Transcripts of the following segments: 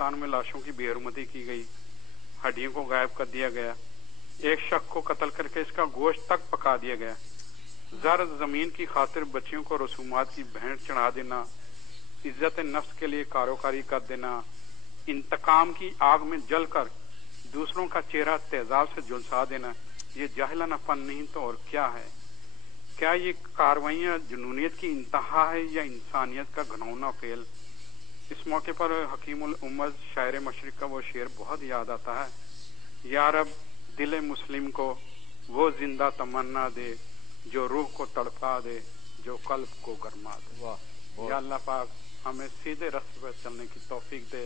बलूचिस्तान में लाशों की बेहरमती की गई, हड्डियों को गायब कर दिया गया, एक शख्स को कत्ल करके इसका गोश्त तक पका दिया गया, ज़र ज़मीन की खातिर बच्चियों को रसूमात की भेंट चढ़ा देना, इज्जत नफ्स के लिए कारोकारी कर देना, इंतकाम की आग में जलकर दूसरों का चेहरा तेजाब से झुलसा देना, ये जाहिलानापन नहीं तो और क्या है? क्या ये कार्रवाइयाँ जुनूनियत की इंतहा है या इंसानियत का घिनौना फेल? इस मौके पर हकीमुल उम्मत शायर मशरिक का वो शेर बहुत याद आता है, या रब दिल मुस्लिम को वो जिंदा तमन्ना दे जो रूह को तड़पा दे, जो कल्ब को गरमा दे। या अल्लाह पाक हमें सीधे रास्ते पर चलने की तौफीक दे,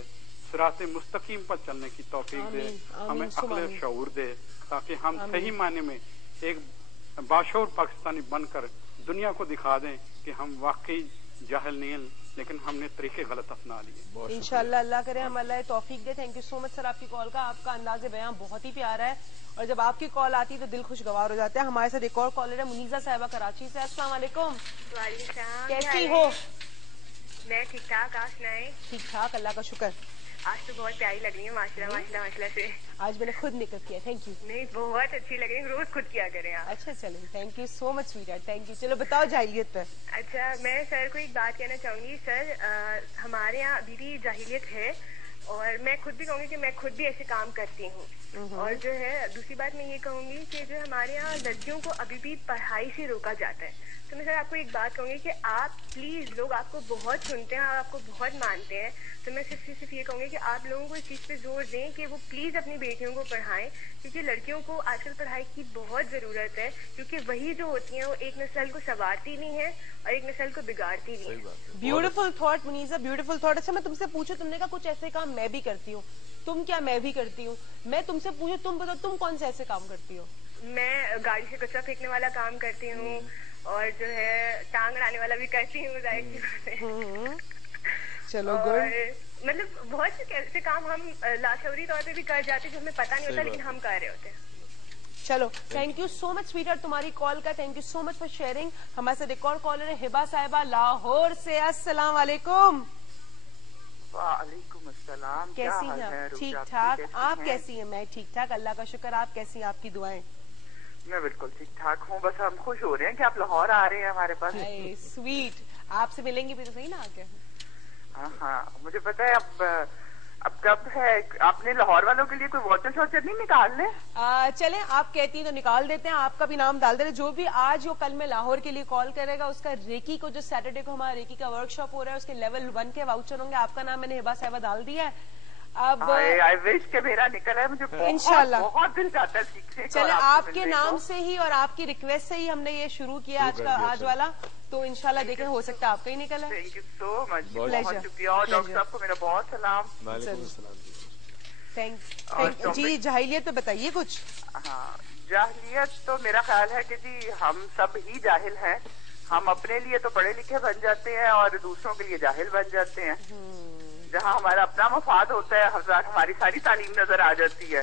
सिराते मुस्तकीम पर चलने की तौफीक दे, हमें अक्ल शऊर दे, ताकि हम सही मायने में एक बाशऊर पाकिस्तानी बनकर दुनिया को दिखा दें कि हम वाकई जाहिल नहीं, लेकिन हमने तरीके गलत अपना लिए। इंशाअल्लाह अल्लाह करे हम अल्लाह तौफीक दे। Thank you so much sir आपकी कॉल का, आपका अंदाज़े बयां बहुत ही प्यारा है और जब आपकी कॉल आती है तो दिल खुशगवार हो जाता है। हमारे साथ एक और कॉलर है मुनीजा साहिबा कराची से। अस्सलाम वालेकुम, कैसी हो? मैं ठीक ठाक, आप सुनाएं? ठीक ठाक, अल्लाह का शुक्र। आज तो बहुत प्यारी लग रही है माशाल्लाह माशाल्लाह माशाल्लाह से। आज मैंने खुद मेकअप किया, थैंक यू। नहीं बहुत अच्छी लग रही है, रोज खुद किया करें आप। अच्छा चलो, thank you so much sweetheart, thank you. चलो बताओ जाहिलियत पर। अच्छा मैं सर को एक बात कहना चाहूंगी सर, हमारे यहाँ अभी भी जाहिलियत है और मैं खुद भी कहूँगी कि मैं खुद भी ऐसे काम करती हूँ। और जो है दूसरी बात मैं ये कहूँगी कि जो हमारे यहाँ लड़कियों को अभी भी पढ़ाई से रोका जाता है। तो मैं सर आपको एक बात कहूँगी कि आप प्लीज, लोग आपको बहुत सुनते हैं, आपको बहुत मानते हैं, तो मैं सिर्फ ये कहूँगी कि आप लोगों को इस चीज़ पे जोर दें कि वो प्लीज अपनी बेटियों को पढ़ाएं, क्योंकि लड़कियों को आजकल पढ़ाई की बहुत जरूरत है, क्योंकि वही जो होती हैं वो एक नस्ल को संवारती नहीं है और एक नस्ल को बिगाड़ती नहीं है। Beautiful thought Muniza, beautiful thought. अच्छा मैं तुमसे पूछूं, तुमने कहा कुछ ऐसे काम मैं भी करती हूँ, तुम क्या मैं भी करती हूँ, मैं तुमसे पूछूं तुम बताओ तुम कौन से ऐसे काम करती हो? मैं गाड़ी से कचरा फेंकने वाला काम करती हूँ और जो है टांग अड़ाने वाला भी करती हूँ, जाहिर सी बात है। चलो गुड। मतलब बहुत से ऐसे काम हम लाशौरी तौर पे भी कर जाते हैं जो हमें पता नहीं होता, लेकिन हम कर रहे होते हैं। चलो thank you so much sweetheart तुम्हारी कॉल का, thank you so much for sharing. हमारे साथ एक और कॉलर है हिबा साहिबा लाहौर से। अस्सलाम वालेकुम। वालेकुम अस्सलाम। कैसी हैं? ठीक ठाक, आप कैसी हैं? मैं ठीक ठाक, अल्लाह का शुक्र। आप कैसी हैं? आपकी दुआएं? मैं बिल्कुल ठीक ठाक हूँ, बस हम खुश हो रहे हैं कि आप लाहौर आ रहे हैं हमारे पास। स्वीट, आपसे मिलेंगे भी तो सही ना आके। हाँ मुझे पता है। अब कब है, आपने लाहौर वालों के लिए कोई वाचर शॉचर नहीं निकाल ले? चले आप कहती हैं तो निकाल देते हैं, आपका भी नाम डाल दे रहे। जो भी आज और कल में लाहौर के लिए कॉल करेगा उसका रेकी को, जो सैटरडे को हमारा रेकी का वर्कशॉप हो रहा है, उसके लेवल 1 के वाउचर होंगे। आपका नाम मैंने हिबा साहिबा डाल दिया है। अब आई विश के मेरा निकल है, मुझे इंशाल्लाह बहुत दिल चाहता है सीखने को। चले आपके नाम से ही और आपकी रिक्वेस्ट से ही हमने ये शुरू किया आज वाला, तो इंशाल्लाह देखें हो सकता है आपका ही निकल है। थैंक यू सो मच, बहुत शुक्रिया। और डॉक्टर साहब को मेरा बहुत सलाम। थैंक जी। जाहिलियत पे बताइए कुछ। हाँ जाहिलियत तो मेरा ख्याल है कि जी हम सब ही जाहिल हैं। हम अपने लिए तो पढ़े लिखे बन जाते हैं और दूसरों के लिए जाहिल बन जाते हैं। जहाँ हमारा अपना मफाद होता है हमारी सारी तालीम नजर आ जाती है,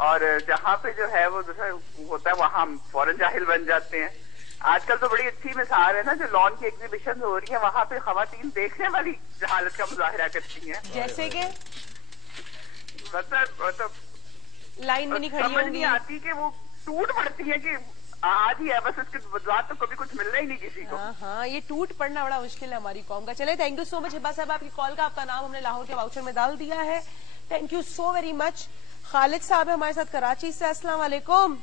और जहाँ पे जो है वो दूसरा होता है वहाँ हम फौरन जाहिल बन जाते हैं। आजकल तो बड़ी अच्छी मिसाल है ना, जो लॉन की एग्जीबिशन हो रही है वहाँ पे खवातीन देखने वाली हालत का मुजाहिरा करती हैं। जैसे कि मतलब लाइन में नहीं खड़ी समझ नहीं आती कि वो टूट पड़ती है कि आज ही है बस, उसके बाद तो कभी कुछ मिलना ही नहीं किसी को। हाँ ये टूट पड़ना बड़ा मुश्किल है हमारी कौम का। चले thank you so much Hiba साहब आपकी कॉल का, आपका नाम हमने लाहौर के वाउचर में डाल दिया है, thank you so very much. Khalid साहब है हमारे साथ कराची से। अस्सलाम वालेकुम।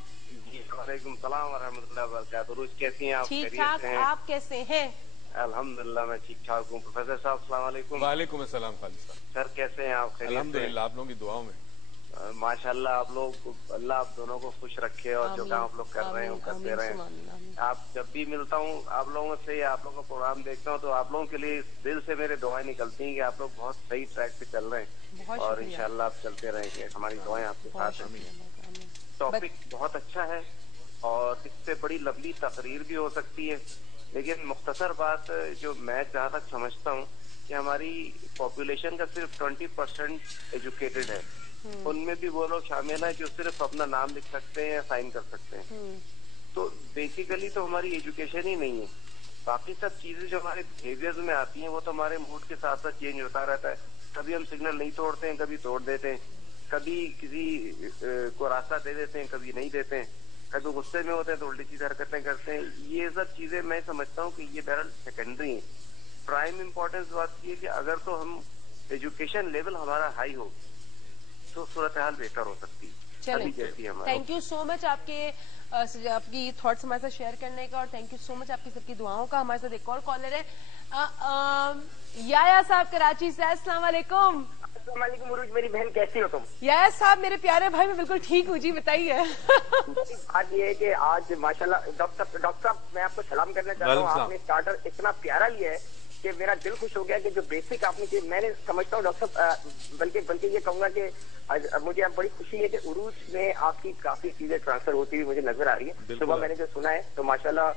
वालेकुम सलाम व रहमतुल्लाहि व बरकातहू। कैसी हैं आप? ठीक ठाक, आप कैसे हैं? अल्हम्दुलिल्लाह मैं ठीक ठाक हूँ। प्रोफेसर साहब अस्सलाम वालेकुम। वालेकुम अस्सलाम खालिद साहब। सर कैसे हैं आप? अल्हम्दुलिल्लाह आप लोगों की दुआओं में। माशाल्लाह आप लोग, अल्लाह आप दोनों को खुश रखे और जो काम आप लोग कर रहे हैं वो करते रहे। आप जब भी मिलता हूँ आप लोगों से या आप लोगों का प्रोग्राम देखता हूँ तो आप लोगों के लिए दिल से मेरे दुआएं निकलती हैं कि आप लोग बहुत सही ट्रैक पे चल रहे हैं और इंशाल्लाह आप चलते रहेंगे। हमारी दुआएं आपके साथ हैं। टॉपिक बहुत अच्छा है और इससे बड़ी लंबी तकरीर भी हो सकती है, लेकिन मुख्तसर बात जो मैं जहाँ तक समझता हूँ कि हमारी पॉपुलेशन का सिर्फ 20% एजुकेटेड है। उनमें भी वो लोग शामिल हैं जो सिर्फ अपना नाम लिख सकते हैं या साइन कर सकते हैं। तो बेसिकली तो हमारी एजुकेशन ही नहीं है। बाकी सब चीजें जो हमारे बिहेवियर में आती हैं वो तो हमारे मूड के साथ साथ चेंज होता रहता है। कभी हम सिग्नल नहीं तोड़ते हैं, कभी तोड़ देते हैं, कभी किसी को रास्ता दे देते हैं, कभी नहीं देते हैं, कभी गुस्से में होते हैं तो उल्टी सीधी हरकतें करते हैं। ये सब चीजें मैं समझता हूँ कि ये बहरहाल सेकेंडरी है। प्राइम इम्पोर्टेंस बात की है कि अगर तो हम एजुकेशन लेवल हमारा हाई हो तो सूरत हाल बेहतर हो सकती है। चलिए, थैंक यू सो मच आपकी थॉट्स हमारे साथ शेयर करने का, और थैंक यू सो मच आपकी सबकी दुआओं का। हमारे साथ एक और कॉलर है, याया साहब कराची से। अस्सलाम वालेकुम। मुरूज, मेरी बहन कैसी हो तुम? याया साहब मेरे प्यारे भाई, मैं बिल्कुल ठीक हूँ जी, बताइए। बात ये है कि आज माशाल्लाह डॉक्टर साहब मैं आपको सलाम करना चाहता हूँ। आपने स्टार्टर इतना प्यारा लिया है कि मेरा दिल खुश हो गया कि जो बेसिक आपने की, मैंने समझता हूँ डॉक्टर साहब, बल्कि ये कहूंगा कि मुझे बड़ी खुशी है कि उरूज में आपकी काफी चीजें ट्रांसफर होती हुई मुझे नजर आ रही है। सुबह मैंने जो सुना है तो माशाल्लाह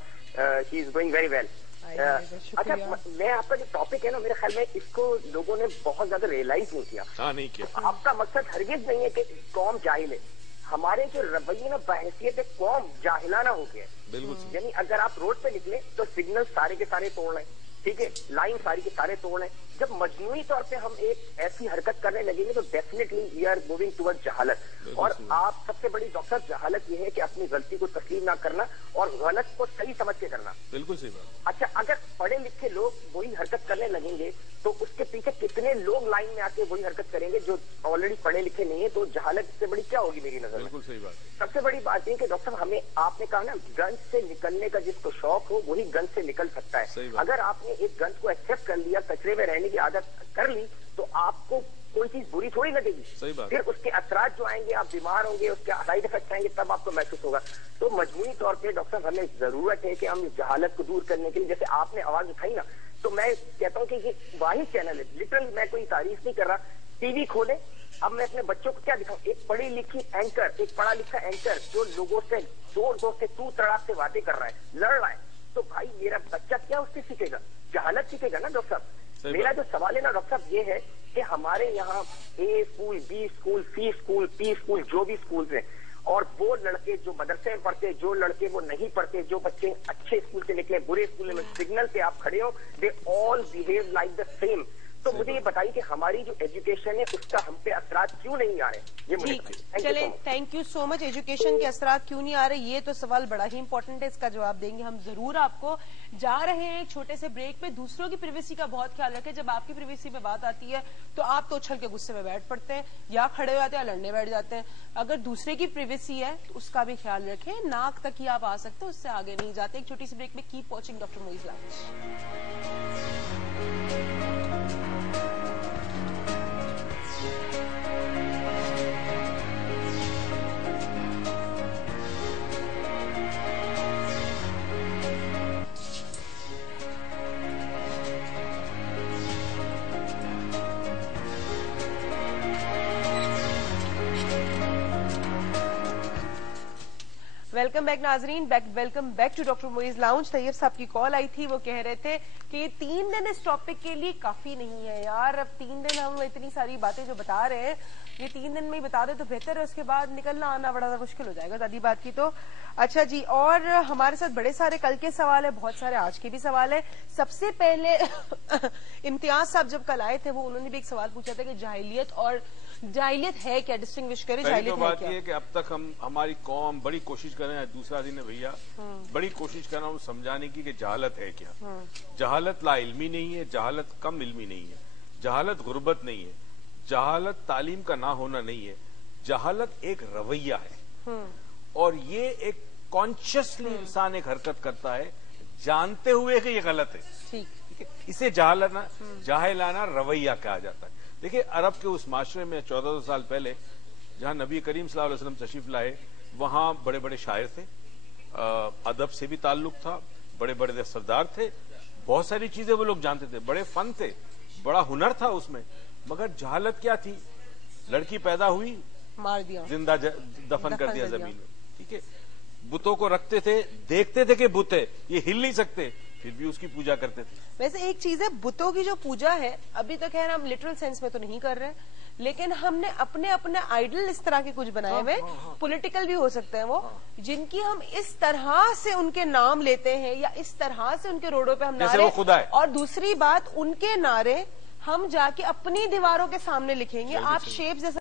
she is going very well. अच्छा, मैं आपका जो टॉपिक है ना, मेरे ख्याल में इसको लोगों ने बहुत ज्यादा रियलाइज नहीं किया। नहीं किया। आपका मकसद हरगिज नहीं है कि कौम जाहिल है, हमारे जो रवैये ना बहैसियत कौम जाहिलाना हो गया है। यानी अगर आप रोड पे निकले तो सिग्नल सारे के सारे तोड़ रहे हैं, ठीक है, लाइन सारी के सारे तोड़ रहे हैं। जब मजमूई तौर पे हम एक ऐसी हरकत करने लगेंगे तो definitely we are moving toward जहालत। और आप सबसे बड़ी डॉक्टर जहालत ये है कि अपनी गलती को तस्लीम ना करना और गलत को सही समझ के करना। बिल्कुल सही बात। अच्छा, अगर पढ़े लिखे लोग वही हरकत करने लगेंगे तो उसके पीछे कितने लोग लाइन में आके वही हरकत करेंगे जो ऑलरेडी पढ़े लिखे नहीं है, तो जहालत से बड़ी क्या होगी मेरी नजर में। बिल्कुल सही बात। सबसे बड़ी बात ये कि डॉक्टर साहब, हमें आपने कहा ना, गंज से निकलने का जिसको शौक हो वही गंज से निकल सकता है। अगर आपने एक गंज को एक्सेप्ट कर लिया, कचरे में रहने की आदत कर ली, तो आपको कोई चीज बुरी थोड़ी लगेगी। फिर उसके असरात जो आएंगे, आप बीमार होंगे, उसके साइड इफेक्ट आएंगे, तब आपको महसूस होगा। तो मजमूई तौर पे डॉक्टर साहब हमें जरूरत है कि हम इस जहालत को दूर करने के लिए, जैसे आपने आवाज उठाई ना, तो मैं कहता हूँ कि ये वाहिद चैनल है, लिटरली मैं कोई तारीफ नहीं कर रहा। टीवी खोले, अब मैं अपने बच्चों को क्या दिखाऊं, एक पढ़ी लिखी एंकर, एक पढ़ा लिखा एंकर जो लोगों से जोर जोर से तू तड़ाक से बातें कर रहा है, लड़ रहा है, तो भाई मेरा बच्चा क्या उससे सीखेगा? जहालत सीखेगा ना डॉक्टर साहब। मेरा जो सवाल है ना डॉक्टर साहब ये है कि हमारे यहाँ ए स्कूल, बी स्कूल, सी स्कूल, पी स्कूल, जो भी स्कूल हैं, और वो लड़के जो मदरसे में पढ़ते, जो लड़के वो नहीं पढ़ते, जो बच्चे अच्छे स्कूल से निकले, बुरे स्कूल में, सिग्नल पे आप खड़े हो, they all behave like the same. तो मुझे ये बताइए कि हमारी जो एजुकेशन है उसका हम पे असरात क्यों नहीं आ रहे? ये मुझे चले, thank you so much. Education के असरात क्यों नहीं आ रहे, ये तो सवाल बड़ा ही इंपॉर्टेंट है, इसका जवाब देंगे हम जरूर आपको। जा रहे हैं एक छोटे से ब्रेक पे। दूसरों की प्राइवेसी का बहुत ख्याल रखें। जब आपकी प्राइवेसी पे बात आती है तो आप तो उछल के गुस्से में बैठ पड़ते हैं, या खड़े हो जाते हैं, या लड़ने बैठ जाते हैं। अगर दूसरे की प्राइवेसी है तो उसका भी ख्याल रखें। नाक तक ही आप आ सकते हो, उससे आगे नहीं जाते। एक छोटी सी ब्रेक में keep watching doctor Moiz lounge. Welcome back नाजरीन, welcome back to doctor Moiz lounge. Tayyab साहब की कॉल आई थी, वो कह रहे थे कि ये 3 दिन इस टॉपिक के लिए काफी नहीं है यार। अब 3 दिन हम इतनी सारी बातें जो बता रहे हैं, ये 3 दिन में ही बता दे तो बेहतर है, उसके बाद निकलना आना बड़ा मुश्किल हो जाएगा दादी बात की तो। अच्छा जी, और हमारे साथ बड़े सारे कल के सवाल है, बहुत सारे आज के भी सवाल है। सबसे पहले इम्तियाज साहब जब कल आए थे, वो उन्होंने भी एक सवाल पूछा था कि जाहिलियत है क्या, डिस्टिंग्विश करें जाहिलियत है क्या? ये कि अब तक हमारी कौम बड़ी कोशिश कर रहे हैं, दूसरा दिन है भैया, बड़ी कोशिश कर रहा हूँ समझाने की कि जहालत है क्या। जहालत ला इल्मी नहीं है, जहालत कम इल्मी नहीं है, जहालत गुर्बत नहीं है, जहालत तालीम का ना होना नहीं है, जहालत एक रवैया है। और ये एक कॉन्शियसली इंसान एक हरकत करता है जानते हुए कि ये गलत है। ठीक है, इसे जाहिलाना रवैया कहा जाता है। देखिए, अरब के उस माशरे में 1400 साल पहले जहां नबी करीम सल्लल्लाहु अलैहि वसल्लम तशरीफ लाए, वहां बड़े बड़े शायर थे, अदब से भी ताल्लुक था, बड़े बड़े सरदार थे, बहुत सारी चीजें वो लोग जानते थे, बड़े फन थे, बड़ा हुनर था उसमें। मगर जहालत क्या थी? लड़की पैदा हुई, मार दिया, जिंदा दफन कर दिया जमीन में। ठीक है, बुतों को रखते थे, देखते थे कि बुत है, ये हिल नहीं सकते, फिर भी उसकी पूजा करते थे। वैसे एक चीज है, बुतों की जो पूजा है, अभी तो खैर हम लिटरल सेंस में तो नहीं कर रहे, लेकिन हमने अपने अपने आइडल इस तरह के कुछ बनाए हुए, पॉलिटिकल भी हो सकते हैं वो, जिनकी हम इस तरह से उनके नाम लेते हैं या इस तरह से उनके रोडों पे हम नारे, वो खुदा है। और दूसरी बात, उनके नारे हम जाके अपनी दीवारों के सामने लिखेंगे। आप शेप जैसे